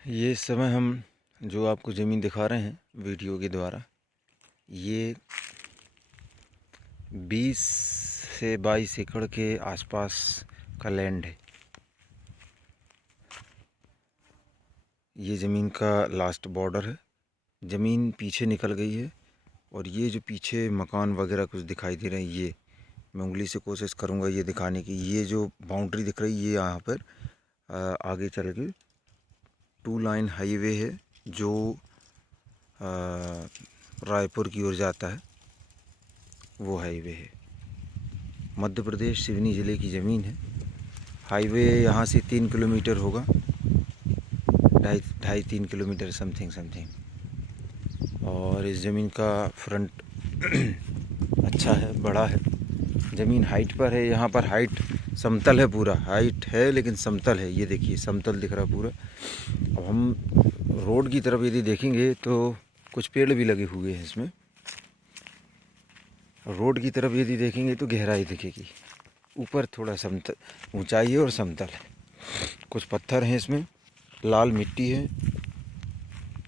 ये इस समय हम जो आपको ज़मीन दिखा रहे हैं वीडियो के द्वारा, ये 20 से 22 एकड़ के आसपास का लैंड है। ये ज़मीन का लास्ट बॉर्डर है। ज़मीन पीछे निकल गई है और ये जो पीछे मकान वगैरह कुछ दिखाई दे रहे हैं, ये मैं उंगली से कोशिश करूँगा ये दिखाने की। ये जो बाउंड्री दिख रही है, ये यहाँ पर आगे चल के 2 लाइन हाईवे है जो रायपुर की ओर जाता है, वो हाईवे है। मध्य प्रदेश सिवनी ज़िले की ज़मीन है। हाईवे यहाँ से 3 किलोमीटर होगा, ढाई 3 किलोमीटर समथिंग। और इस ज़मीन का फ्रंट अच्छा है, बड़ा है। ज़मीन हाइट पर है। यहाँ पर हाइट समतल है, पूरा हाइट है लेकिन समतल है। ये देखिए समतल दिख रहा है पूरा। अब हम रोड की तरफ यदि देखेंगे तो कुछ पेड़ भी लगे हुए हैं इसमें। रोड की तरफ यदि देखेंगे तो गहराई दिखेगी। ऊपर थोड़ा समतल, ऊंचाई है और समतल है। कुछ पत्थर हैं इसमें, लाल मिट्टी है।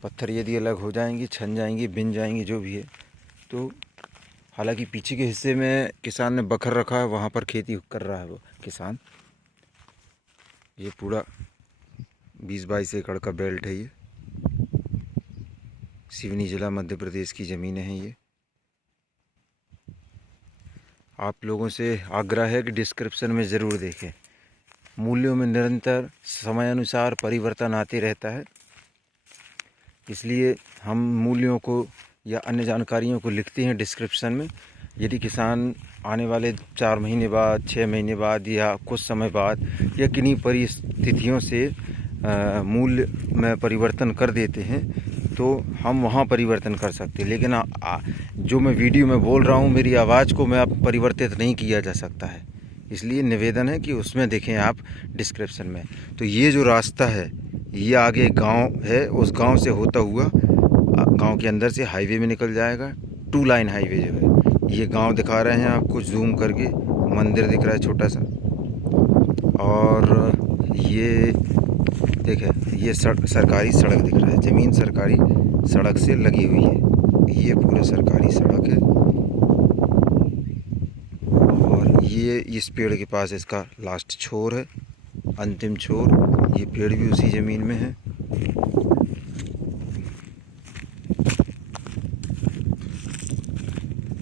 पत्थर यदि अलग हो जाएंगे, छन जाएंगे, बिन जाएंगे, जो भी है तो। हालांकि पीछे के हिस्से में किसान ने बखर रखा है, वहाँ पर खेती कर रहा है वो किसान। ये पूरा 20-22 एकड़ का बेल्ट है। ये सिवनी ज़िला मध्य प्रदेश की ज़मीनें हैं। ये आप लोगों से आग्रह है कि डिस्क्रिप्शन में ज़रूर देखें। मूल्यों में निरंतर समयानुसार परिवर्तन आते रहता है, इसलिए हम मूल्यों को या अन्य जानकारियों को लिखते हैं डिस्क्रिप्शन में। यदि किसान आने वाले 4 महीने बाद, 6 महीने बाद या कुछ समय बाद या किन्हीं परिस्थितियों से मूल्य में परिवर्तन कर देते हैं तो हम वहाँ परिवर्तन कर सकते हैं। लेकिन जो मैं वीडियो में बोल रहा हूँ, मेरी आवाज़ को मैं अब परिवर्तित नहीं किया जा सकता है। इसलिए निवेदन है कि उसमें देखें आप डिस्क्रिप्शन में। तो ये जो रास्ता है, ये आगे गांव है, उस गांव से होता हुआ गांव के अंदर से हाईवे में निकल जाएगा। 2 लाइन हाईवे जो है, ये गांव दिखा रहे हैं आपको जूम करके। मंदिर दिख रहा है छोटा सा। और ये देखें, ये सरकारी सड़क दिख रहा है। ज़मीन सरकारी सड़क से लगी हुई है। ये पूरा सरकारी सड़क है। और ये इस पेड़ के पास इसका लास्ट छोर है, अंतिम छोर। ये पेड़ भी उसी ज़मीन में है।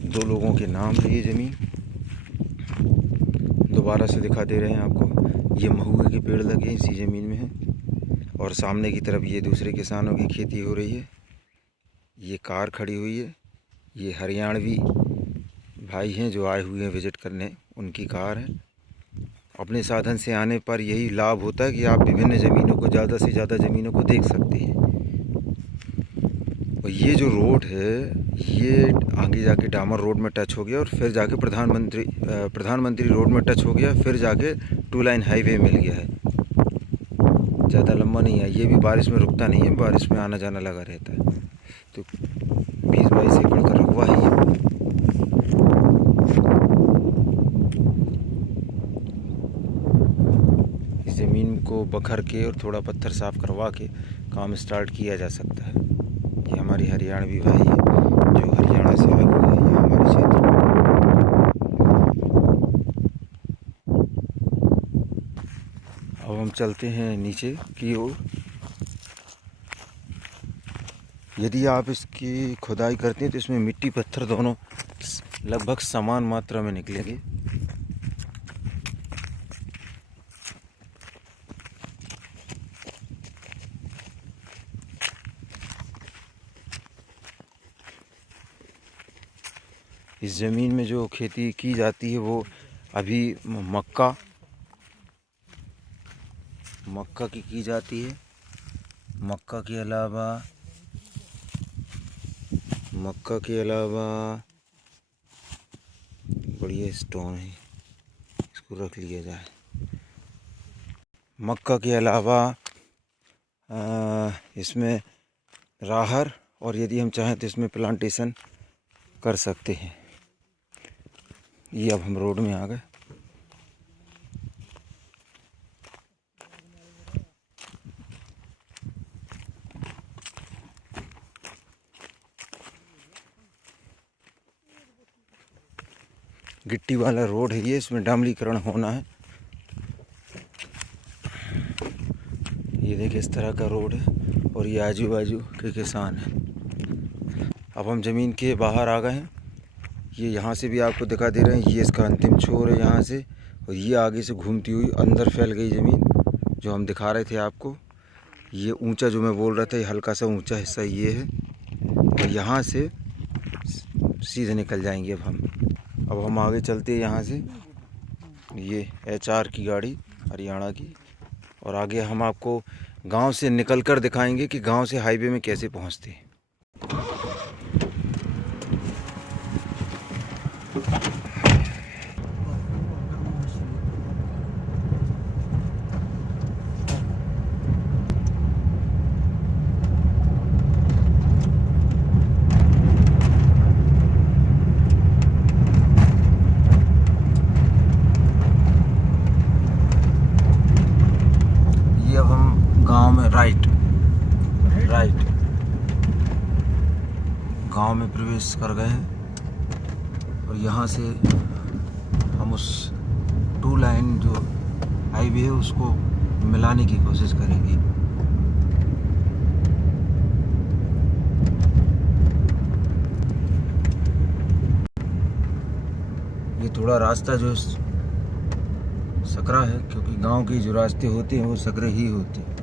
दो लोगों के नाम है ये ज़मीन। दोबारा से दिखा दे रहे हैं आपको। ये महुए के पेड़ लगे इसी ज़मीन में है। और सामने की तरफ ये दूसरे किसानों की खेती हो रही है। ये कार खड़ी हुई है। ये हरियाणवी भाई हैं जो आए हुए हैं विज़िट करने, उनकी कार है। अपने साधन से आने पर यही लाभ होता है कि आप विभिन्न ज़मीनों को, ज़्यादा से ज़्यादा ज़मीनों को देख सकते हैं। और ये जो रोड है, ये आगे जाके डामर रोड में टच हो गया और फिर जाके प्रधानमंत्री रोड में टच हो गया, फिर जाके 2 लाइन हाईवे मिल गया है। ज़्यादा लंबा नहीं है। ये भी बारिश में रुकता नहीं है, बारिश में आना जाना लगा रहता है। तो 20-22 एकड़ का रकबा है ये। इस ज़मीन को बखर के और थोड़ा पत्थर साफ करवा के काम स्टार्ट किया जा सकता है। ये हमारी हरियाणवी भाई है जो हरियाणा से आए हुए हैं यहाँ हमारे क्षेत्र में। अब हम चलते हैं नीचे की ओर। यदि आप इसकी खुदाई करते हैं तो इसमें मिट्टी पत्थर दोनों लगभग समान मात्रा में निकलेंगे। इस ज़मीन में जो खेती की जाती है वो अभी मक्का की जाती है। मक्का के अलावा बढ़िया स्टोन है, इसको रख लिया जाए। मक्का के अलावा इसमें राहर, और यदि हम चाहें तो इसमें प्लांटेशन कर सकते हैं। ये अब हम रोड में आ गए। गिट्टी वाला रोड है ये, इसमें डामरीकरण होना है। ये देखिए इस तरह का रोड है और ये आजू बाजू के किसान हैं। अब हम ज़मीन के बाहर आ गए हैं। ये यहाँ से भी आपको दिखा दे रहे हैं, ये इसका अंतिम छोर है यहाँ से, और ये आगे से घूमती हुई अंदर फैल गई ज़मीन जो हम दिखा रहे थे आपको। ये ऊंचा जो मैं बोल रहा था, ये हल्का सा ऊंचा हिस्सा ये है, और यहाँ से सीधे निकल जाएंगे अब हम आगे चलते हैं यहाँ से। ये HR की गाड़ी हरियाणा की, और आगे हम आपको गांव से निकलकर दिखाएंगे कि गांव से हाईवे में कैसे पहुंचते हैं। गांव में राइट गांव में प्रवेश कर गए हैं, और यहाँ से हम उस 2 लाइन जो हाईवे है उसको मिलाने की कोशिश करेंगे। ये थोड़ा रास्ता जो सकरा है, क्योंकि गांव के जो रास्ते होते हैं वो सकरे ही होते हैं।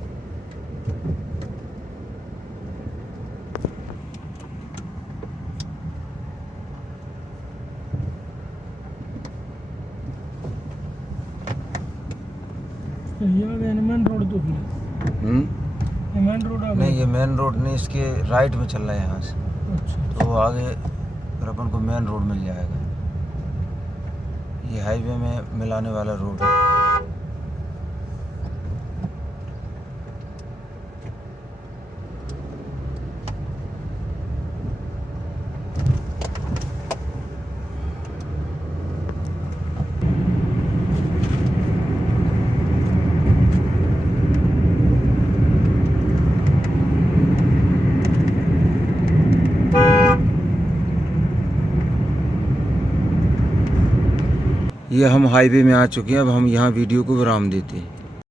मेन रोड तो मेन रोड नहीं, ये मेन रोड नहीं, इसके राइट में चल रहा है यहाँ से। अच्छा। तो आगे फिर अपन को मेन रोड मिल जाएगा। ये हाईवे में मिलाने वाला रोड है। ये हम हाईवे में आ चुके हैं। अब हम यहाँ वीडियो को विराम देते हैं।